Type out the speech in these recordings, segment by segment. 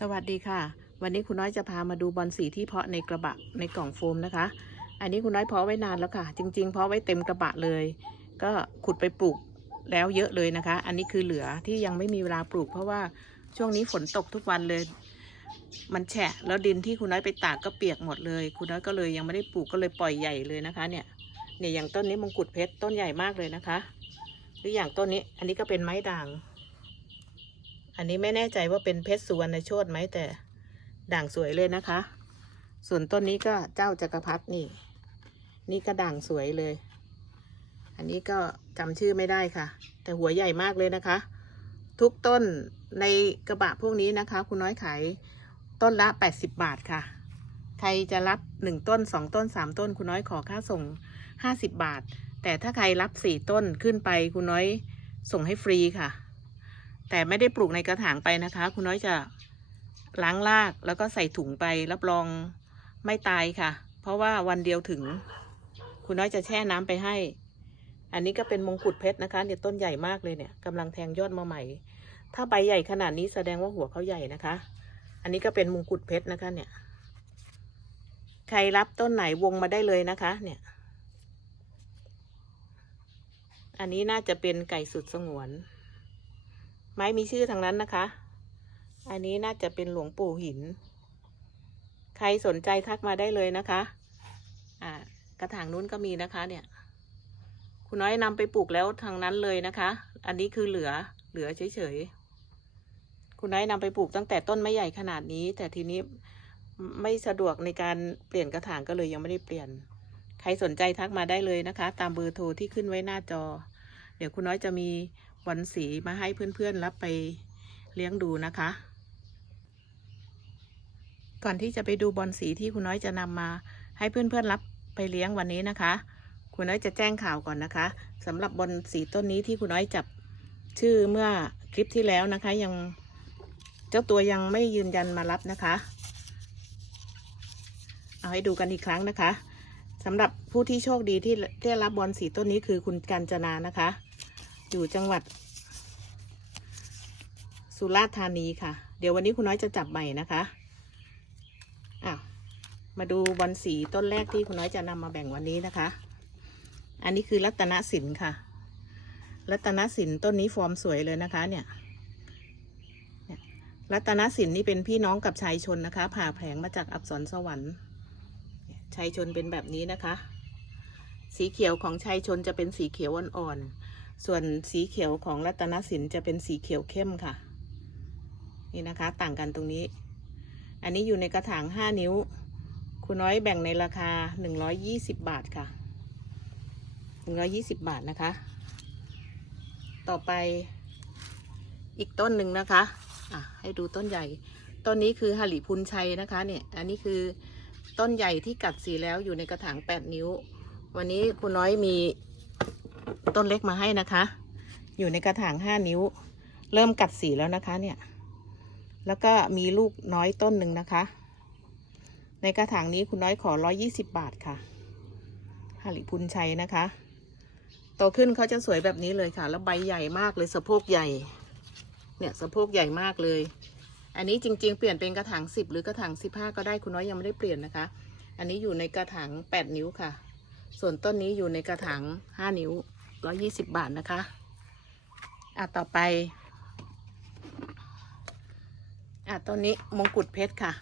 สวัสดีค่ะ วันนี้คุณน้อยจะพามาดูบอลสีที่เพาะในกระบะในกล่องโฟมนะคะ อันนี้คุณน้อยเพาะไว้นานแล้วค่ะ จริง ๆ เพาะไว้เต็มกระบะเลย ก็ขุดไปปลูกแล้วเยอะเลยนะคะ อันนี้คือเหลือที่ยังไม่มีเวลาปลูก เพราะว่าช่วงนี้ฝนตกทุกวันเลย มันแฉะแล้วดินที่คุณน้อยไปตากก็เปียกหมดเลย คุณน้อยก็เลยยังไม่ได้ปลูกก็เลยปล่อยใหญ่เลยนะคะเนี่ยเนี่ยอย่างต้นนี้มงกุฎเพชรต้นใหญ่มากเลยนะคะ หรืออย่างต้นนี้อันนี้ก็เป็นไม้ด่าง อันนี้ไม่แน่ใจว่าเป็นเพชรสุวรรณโชตไหมแต่ด่างสวยเลยนะคะ ส่วนต้นนี้ก็เจ้าจักรพรรดินี่ นี่ก็ด่างสวยเลย อันนี้ก็จำชื่อไม่ได้ค่ะ แต่หัวใหญ่มากเลยนะคะ ทุกต้นในกระบะพวกนี้นะคะ คุณน้อยขายต้นละ 80 บาทค่ะ ใครจะรับ 1 ต้น 2 ต้น 3 ต้น คุณน้อยขอค่าส่ง 50 บาท แต่ถ้าใครรับ 4 ต้นขึ้นไปคุณน้อยส่งให้ฟรีค่ะ แต่ไม่ได้ปลูกในกระถางไปนะคะ คุณน้อยจะล้างรากแล้วก็ใส่ถุงไปรับรองไม่ตายค่ะ เพราะว่าวันเดียวถึง คุณน้อยจะแช่น้ำไปให้ อันนี้ก็เป็นมงกุฎเพชรนะคะเนี่ยต้นใหญ่มากเลยเนี่ยกำลังแทงยอดมาใหม่ ถ้าใบใหญ่ขนาดนี้แสดงว่าหัวเขาใหญ่นะคะ อันนี้ก็เป็นมงกุฎเพชรนะคะเนี่ย ใครรับต้นไหนวงมาได้เลยนะคะ เนี่ย อันนี้น่าจะเป็นไก่สุดสงวน ไม้มีชื่อทางนั้นนะคะ อันนี้น่าจะเป็นหลวงปู่หิน ใครสนใจทักมาได้เลยนะคะ อ่ากระถางนู้นก็มีนะคะ เนี่ย คุณน้อยนำไปปลูกแล้วทางนั้นเลยนะคะ อันนี้คือเหลือเหลือเฉยๆ คุณน้อยนำไปปลูกตั้งแต่ต้นไม่ใหญ่ขนาดนี้ แต่ทีนี้ไม่สะดวกในการเปลี่ยนกระถางก็เลยยังไม่ได้เปลี่ยน ใครสนใจทักมาได้เลยนะคะ ตามเบอร์โทรที่ขึ้นไว้หน้าจอ เดี๋ยวคุณน้อยจะมี บอลสีมาให้เพื่อนๆรับไปเลี้ยงดูนะคะ ก่อนที่จะไปดูบอลสีที่คุณน้อยจะนำมาให้เพื่อนๆรับไปเลี้ยงวันนี้นะคะ คุณน้อยจะแจ้งข่าวก่อนนะคะสำหรับบอลสีต้นนี้ที่คุณน้อยจับชื่อเมื่อคลิปที่แล้วนะคะ ยังเจ้าตัวยังไม่ยืนยันมารับนะคะ เอาให้ดูกันอีกครั้งนะคะสำหรับผู้ที่โชคดีที่ได้รับบอลสีต้นนี้คือคุณกัญจนานะคะ อยู่จังหวัด สุราษฎร์ธานีค่ะ เดี๋ยววันนี้คุณน้อยจะจับใหม่นะคะอ้าวมาดูบอลสีต้นแรกที่คุณน้อยจะนำมาแบ่งวันนี้นะคะ อันนี้คือรัตนสินค่ะ รัตนสินต้นนี้ฟอร์มสวยเลยนะคะ เนี่ยรัตนสินนี่เป็นพี่น้องกับชายชนนะคะ ผ่าแผงมาจากอักษรสวรรค์ชายชนเป็นแบบนี้นะคะ สีเขียวของชายชนจะเป็นสีเขียวอ่อนๆ ส่วนสีเขียวของรัตนสินจะเป็นสีเขียวเข้มค่ะ นี่นะคะต่างกันตรงนี้ อันนี้อยู่ในกระถางห้านิ้ว คุณน้อยแบ่งในราคาหนึ่งร้อยยี่สิบบาทค่ะหนึ่งร้อยี่สิบบาทนะคะ ต่อไปอีกต้นหนึ่งนะคะอะให้ดูต้นใหญ่ ต้นนี้คือหลิพุนชัยนะคะเนี่ย อันนี้คือต้นใหญ่ที่กัดสีแล้วอยู่ในกระถางแปดนิ้ว วันนี้คุณน้อยมี ต้นเล็กมาให้นะคะ อยู่ในกระถางห้านิ้ว เริ่มกัดสีแล้วนะคะเนี่ย แล้วก็มีลูกน้อยต้นหนึ่งนะคะ ในกระถางนี้คุณน้อยขอร้อยี่สิบบาทค่ะหลิพุนชัยนะคะ โตขึ้นเขาจะสวยแบบนี้เลยค่ะ แล้วใบใหญ่มากเลยสะโพกใหญ่ เนี่ยสะโพกใหญ่มากเลย อันนี้จริง ๆ เปลี่ยนเป็นกระถางสิบหรือกระถางสิบห้าก็ได้คุณน้อยยังไม่ได้เปลี่ยนนะคะ อันนี้อยู่ในกระถางแปดนิ้วค่ะ ส่วนต้นนี้อยู่ในกระถางห้านิ้ว ร้อยี่สิบบาทนะคะ อะต่อไป อะต้นนี้มงกุฎเพชรค่ะ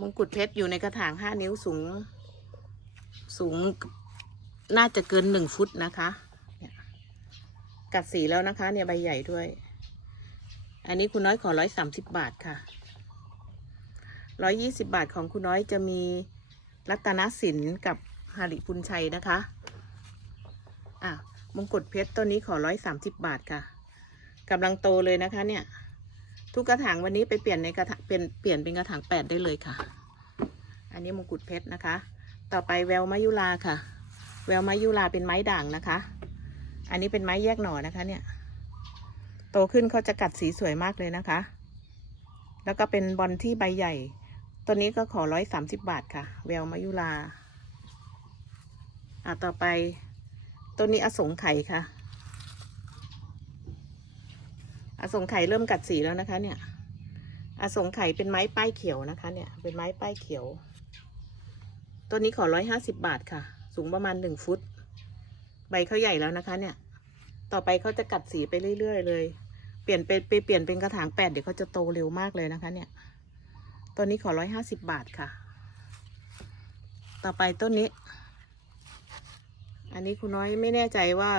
มงกุฎเพชรอยู่ในกระถางห้านิ้วสูง สูงน่าจะเกินหนึ่งฟุตนะคะ กัดสีแล้วนะคะ เนี่ยใบใหญ่ด้วย อันนี้คุณน้อยขอร้อยสามสิบบาทค่ะร้อยยี่สิบาทของคุณน้อยจะมีรัตนสินกับหาริพุนชัยนะคะ อะมงกุฎเพชรต้นนี้ขอร้อยสามสิบบาทค่ะกำลังโตเลยนะคะ เนี่ย ทุกกระถางวันนี้ไปเปลี่ยนในกระถางเป็นเปลี่ยนเป็นกระถางแปดได้เลยค่ะ อันนี้มงกุฎเพชรนะคะ ต่อไปแววมายุลาค่ะ แววมายุลาเป็นไม้ด่างนะคะ อันนี้เป็นไม้แยกหน่อนะคะ เนี่ย โตขึ้นเขาจะกัดสีสวยมากเลยนะคะ แล้วก็เป็นบอลที่ใบใหญ่ตัวนี้ก็ขอร้อยสามสิบบาทค่ะ แววมายุลาอะต่อไป ต้นนี้อสงไข่ค่ะ อสงไข่เริ่มกัดสีแล้วนะคะ เนี่ย อสงไข่เป็นไม้ป้ายเขียวนะคะ เนี่ย เป็นไม้ป้ายเขียวต้นนี้ขอร้อยห้าสิบบาทค่ะ สูงประมาณหนึ่งฟุต ใบเขาใหญ่แล้วนะคะ เนี่ย ต่อไปเขาจะกัดสีไปเรื่อยๆเลย เปลี่ยนเป็นไปเปลี่ยนเป็นกระถางแปดเดี๋ยวเขาจะโตเร็วมากเลยนะคะ เนี่ยต้นนี้ขอร้อยห้าสิบบาทค่ะ ต่อไปต้นนี้ อันนี้คุณน้อยไม่แน่ใจว่า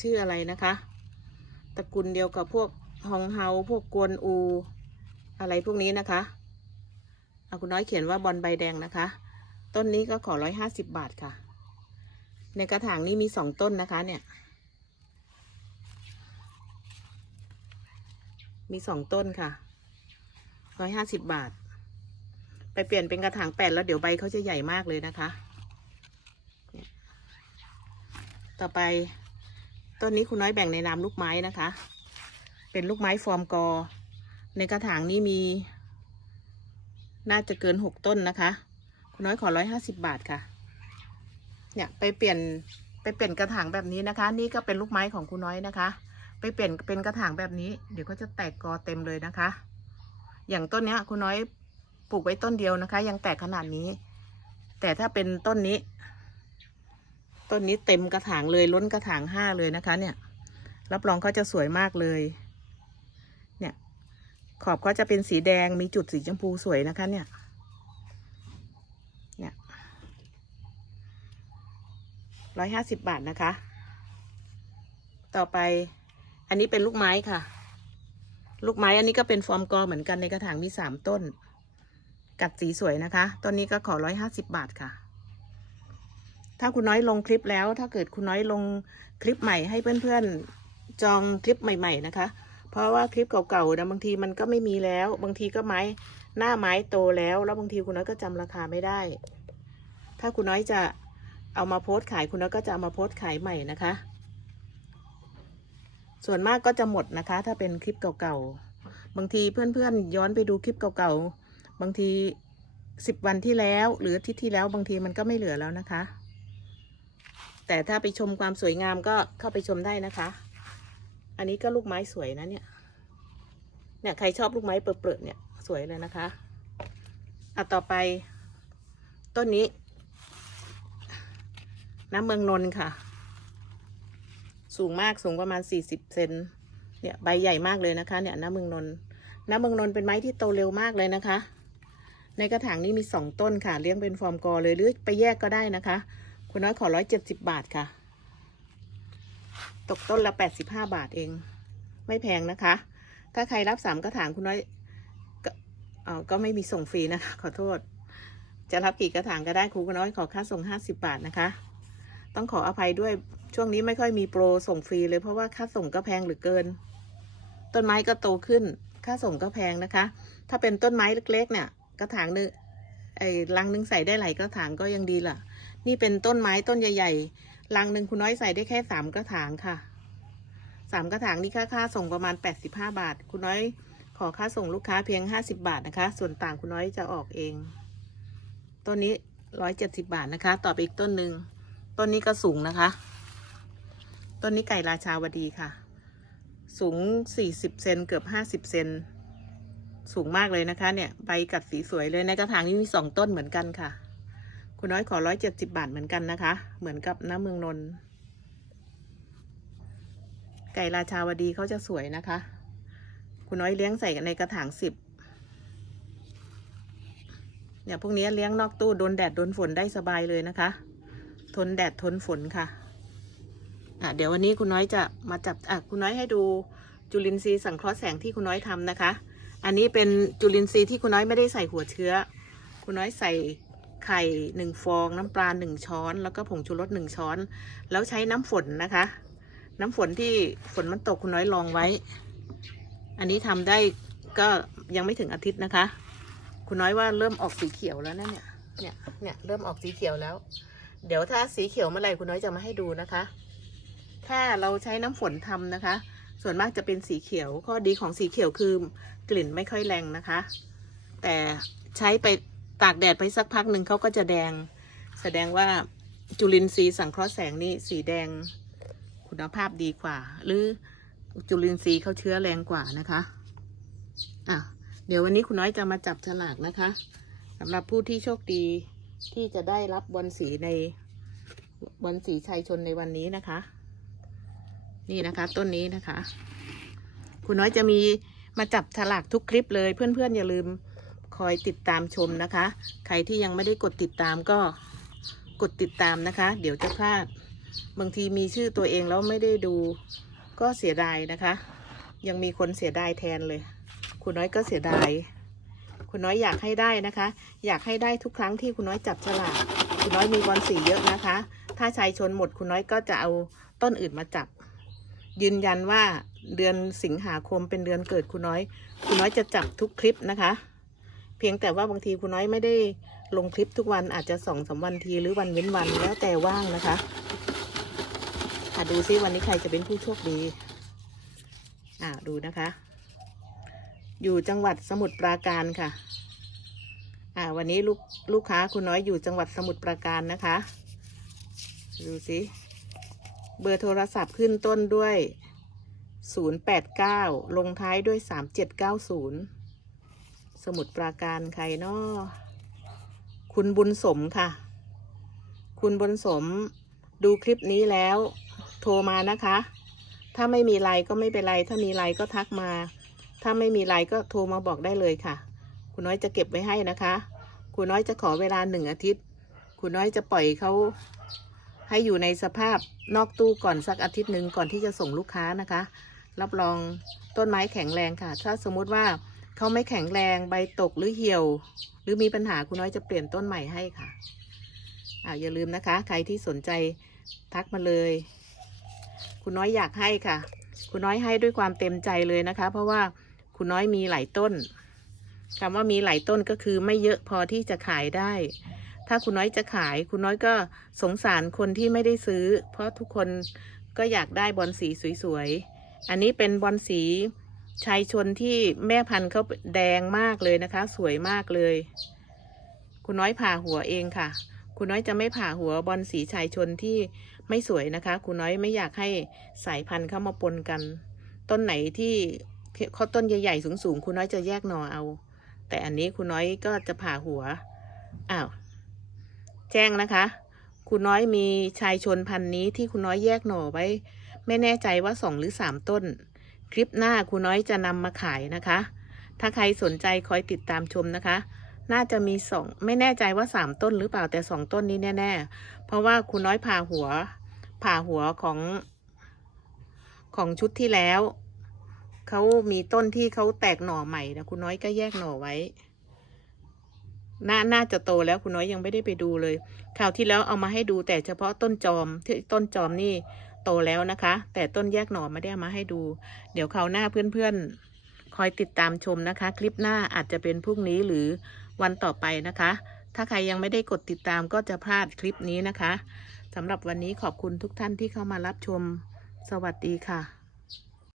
ชื่ออะไรนะคะ ตระกูลเดียวกับพวกฮองเฮาพวกกวนอู อะไรพวกนี้นะคะเอาคุณน้อยเขียนว่าบอลใบแดงนะคะ ต้นนี้ก็ขอร้อยห้าสิบบาทค่ะ ในกระถางนี้มีสองต้นนะคะ เนี่ย มีสองต้นค่ะร้อยห้าสิบบาท ไปเปลี่ยนเป็นกระถางแปดแล้วเดี๋ยวใบเขาจะใหญ่มากเลยนะคะเนี่ย ต่อไปต้นนี้คุณน้อยแบ่งในนามลูกไม้นะคะ เป็นลูกไม้ฟอร์มกอ ในกระถางนี้มี น่าจะเกินหกต้นนะคะ คุณน้อยขอร้อยห้าสิบบาทค่ะ เนี่ยไปเปลี่ยนไปเปลี่ยนกระถางแบบนี้นะคะ นี่ก็เป็นลูกไม้ของคุณน้อยนะคะ ไปเปลี่ยนเป็นกระถางแบบนี้ เดี๋ยวก็จะแตกกอเต็มเลยนะคะ อย่างต้นเนี้ยคุณน้อยปลูกไว้ต้นเดียวนะคะ ยังแตกขนาดนี้ แต่ถ้าเป็นต้นนี้ ต้นนี้เต็มกระถางเลยล้นกระถางห้าเลยนะคะ เนี่ย รับรองเขาจะสวยมากเลย เนี่ย ขอบเขาจะเป็นสีแดงมีจุดสีชมพูสวยนะคะ เนี่ย เนี่ยร้อยห้าสิบบาทนะคะ ต่อไป อันนี้เป็นลูกไม้ค่ะ ลูกไม้อันนี้ก็เป็นฟอร์มกอเหมือนกันในกระถางมีสามต้น กัดสีสวยนะคะ ต้นนี้ก็ขอร้อยห้าสิบบาทค่ะ ถ้าคุณน้อยลงคลิปแล้ว ถ้าเกิดคุณน้อยลงคลิปใหม่ให้เพื่อนๆจองคลิปใหม่ ๆนะคะ เพราะว่าคลิปเก่าๆนะบางทีมันก็ไม่มีแล้ว บางทีก็ไม้หน้าไม้โตแล้ว แล้วบางทีคุณน้อยก็จำราคาไม่ได้ ถ้าคุณน้อยจะเอามาโพสต์ขายคุณน้อยก็จะเอามาโพสต์ขายใหม่นะคะ ส่วนมากก็จะหมดนะคะ ถ้าเป็นคลิปเก่าๆบางทีเพื่อนๆย้อนไปดูคลิปเก่าๆบางทีสิบวันที่แล้ว หรืออาทิตย์ที่แล้วบางทีมันก็ไม่เหลือแล้วนะคะ แต่ถ้าไปชมความสวยงามก็เข้าไปชมได้นะคะ อันนี้ก็ลูกไม้สวยนะเนี่ย เนี่ยใครชอบลูกไม้เปลือกเนี่ยสวยเลยนะคะ อะต่อไป ต้นนี้ น้ำเมืองนนท์ค่ะ สูงมากสูงประมาณสี่สิบเซนเนี่ยใบใหญ่มากเลยนะคะ เนี่ยน้ำเมืองนนท์น้ำเมืองนนท์เป็นไม้ที่โตเร็วมากเลยนะคะ ในกระถางนี้มีสองต้นค่ะ เลี้ยงเป็นฟอร์มกอเลยหรือไปแยกก็ได้นะคะ คุณน้อยขอร้อยเจ็ดสิบบาทค่ะ ตกต้นละแปดสิบห้าบาทเอง ไม่แพงนะคะ ถ้าใครรับสามกระถางคุณน้อยก็เออก็ไม่มีส่งฟรีนะคะ ขอโทษ จะรับกี่กระถางก็ได้ครูก็น้อยขอค่าส่งห้าสิบบาทนะคะ ต้องขออภัยด้วยช่วงนี้ไม่ค่อยมีโปรส่งฟรีเลยเพราะว่าค่าส่งก็แพงเหลือเกิน ต้นไม้ก็โตขึ้น ค่าส่งก็แพงนะคะ ถ้าเป็นต้นไม้เล็ก ๆ เนี่ยกระถางนึงไอ้ลังนึงใส่ได้หลายกระถางก็ยังดีล่ะ นี่เป็นต้นไม้ต้นใหญ่ๆ ลังหนึ่งคุณน้อยใส่ได้แค่สามกระถางค่ะ สามกระถางนี่ค่าค่าส่งประมาณแปดสิบห้าบาท คุณน้อยขอค่าส่งลูกค้าเพียงห้าสิบาทนะคะ ส่วนต่างคุณน้อยจะออกเอง ต้นนี้ร้อยเจ็ดสิบาทนะคะ ต่อไปอีกต้นหนึ่ง ต้นนี้ก็สูงนะคะ ต้นนี้ไก่ราชาวดีค่ะ สูงสี่สิบเซนเกือบห้าสิบเซนสูงมากเลยนะคะเนี่ย ใบกัดสีสวยเลยในกระถางนี้มีสองต้นเหมือนกันค่ะ คุณน้อยขอร้อยเจ็ดสิบาทเหมือนกันนะคะ เหมือนกับน้ำเมืองนนท์ไก่ราชาวดีเขาจะสวยนะคะ คุณน้อยเลี้ยงใส่ในกระถางสิบเนี่ยพวกนี้เลี้ยงนอกตู้โดนแดดโดนฝนได้สบายเลยนะคะ ทนแดดทนฝนค่ะอะ เดี๋ยววันนี้คุณน้อยจะมาจับอะคุณน้อยให้ดูจุลินทรีย์สังเคราะห์แสงที่คุณน้อยทำนะคะ อันนี้เป็นจุลินทรีย์ที่คุณน้อยไม่ได้ใส่หัวเชื้อ คุณน้อยใส่ ไข่หนึ่งฟองน้ำปลาหนึ่งช้อน แล้วก็ผงชูรสหนึ่งช้อน แล้วใช้น้ำฝนนะคะ น้ำฝนที่ฝนมันตกคุณน้อยลองไว้ อันนี้ทำได้ก็ยังไม่ถึงอาทิตย์นะคะ คุณน้อยว่าเริ่มออกสีเขียวแล้วนะเนี่ย เนี่ย เนี่ยเริ่มออกสีเขียวแล้ว เดี๋ยวถ้าสีเขียวเมื่อไหร่คุณน้อยจะมาให้ดูนะคะ ถ้าเราใช้น้ำฝนทำนะคะ ส่วนมากจะเป็นสีเขียว ข้อดีของสีเขียวคือกลิ่นไม่ค่อยแรงนะคะ แต่ใช้ไป ตากแดดไปสักพักหนึ่งเขาก็จะแดง แสดงว่าจุลินทรีย์สังเคราะห์แสงนี่สีแดงคุณภาพดีกว่า หรือจุลินทรีย์เขาเชื้อแรงกว่านะคะอะเดี๋ยววันนี้คุณน้อยจะมาจับฉลากนะคะสำหรับผู้ที่โชคดีที่จะได้รับบอลสีในบอลสีชัยชนในวันนี้นะคะ นี่นะคะ ต้นนี้นะคะ คุณน้อยจะมีมาจับฉลากทุกคลิปเลยเพื่อนๆอย่าลืม คอยติดตามชมนะคะ ใครที่ยังไม่ได้กดติดตามก็กดติดตามนะคะ เดี๋ยวจะพลาด บางทีมีชื่อตัวเองแล้วไม่ได้ดู ก็เสียดายนะคะ ยังมีคนเสียดายแทนเลย คุณน้อยก็เสียดาย คุณน้อยอยากให้ได้นะคะ อยากให้ได้ทุกครั้งที่คุณน้อยจับฉลากคุณน้อยมีบอลสีเยอะนะคะ ถ้าชายชนหมดคุณน้อยก็จะเอาต้นอื่นมาจับ ยืนยันว่าเดือนสิงหาคมเป็นเดือนเกิดคุณน้อย คุณน้อยจะจับทุกคลิปนะคะ เพียงแต่ว่าบางทีคุณน้อยไม่ได้ลงคลิปทุกวันอาจจะสองสามวันทีหรือวันเว้นวันแล้วแต่ว่างนะคะอะดูซิวันนี้ใครจะเป็นผู้โชคดีอ่าดูนะคะ อยู่จังหวัดสมุทรปราการค่ะ อ่า วันนี้ลูกลูกค้าคุณน้อยอยู่จังหวัดสมุทรปราการนะคะ ดูสิเบอร์โทรศัพท์ขึ้นต้นด้วย 089 ลงท้ายด้วย 3790 สมุทรปราการใครเนาะคุณบุญสมค่ะ คุณบุญสมดูคลิปนี้แล้ว โทรมานะคะ ถ้าไม่มีไลน์ก็ไม่เป็นไร ถ้ามีไลน์ก็ทักมา ถ้าไม่มีไลน์ก็โทรมาบอกได้เลยค่ะ คุณน้อยจะเก็บไว้ให้นะคะคุณน้อยจะขอเวลาหนึ่งอาทิตย์คุณน้อยจะปล่อยเขาให้อยู่ในสภาพนอกตู้ก่อนสักอาทิตย์หนึ่งก่อนที่จะส่งลูกค้านะคะ รับรองต้นไม้แข็งแรงค่ะ ถ้าสมมุติว่า เขาไม่แข็งแรงใบตกหรือเหี่ยว หรือมีปัญหาคุณน้อยจะเปลี่ยนต้นใหม่ให้ค่ะอ่าอย่าลืมนะคะ ใครที่สนใจทักมาเลย คุณน้อยอยากให้ค่ะ คุณน้อยให้ด้วยความเต็มใจเลยนะคะ เพราะว่าคุณน้อยมีหลายต้นคำว่ามีหลายต้นก็คือไม่เยอะพอที่จะขายได้ ถ้าคุณน้อยจะขาย คุณน้อยก็สงสารคนที่ไม่ได้ซื้อ เพราะทุกคนก็อยากได้บอลสีสวยๆ อันนี้เป็นบอลสี ชายชนที่แม่พันธุ์เขาแดงมากเลยนะคะ สวยมากเลย คุณน้อยผ่าหัวเองค่ะ คุณน้อยจะไม่ผ่าหัวบอลสีชายชนที่ไม่สวยนะคะ คุณน้อยไม่อยากให้สายพันธุ์เข้ามาปนกัน ต้นไหนที่เข้อต้นใหญ่ๆสูงๆคุณน้อยจะแยกหน่อเอา แต่อันนี้คุณน้อยก็จะผ่าหัวอ้าวแจ้งนะคะคุณน้อยมีชายชนพันธุ์นี้ที่คุณน้อยแยกหน่อไว้ ไม่แน่ใจว่าสองหรือสามต้น คลิปหน้าคุณน้อยจะนำมาขายนะคะ ถ้าใครสนใจคอยติดตามชมนะคะ น่าจะมีสองไม่แน่ใจว่าสามต้นหรือเปล่าแต่สองต้นนี้แน่ ๆ เพราะว่าคุณน้อยผ่าหัว ผ่าหัวของของชุดที่แล้วเขามีต้นที่เขาแตกหน่อใหม่นะคุณน้อยก็แยกหน่อไว้ น่าน่าจะโตแล้วคุณน้อยยังไม่ได้ไปดูเลย คราวที่แล้วเอามาให้ดูแต่เฉพาะต้นจอมที่ต้นจอมนี่ โตแล้วนะคะ แต่ต้นแยกหน่อไม่ได้มาให้ดู เดี๋ยวคราวหน้าเพื่อนๆ คอยติดตามชมนะคะ คลิปหน้าอาจจะเป็นพรุ่งนี้หรือวันต่อไปนะคะ ถ้าใครยังไม่ได้กดติดตามก็จะพลาดคลิปนี้นะคะสำหรับวันนี้ขอบคุณทุกท่านที่เข้ามารับชม สวัสดีค่ะ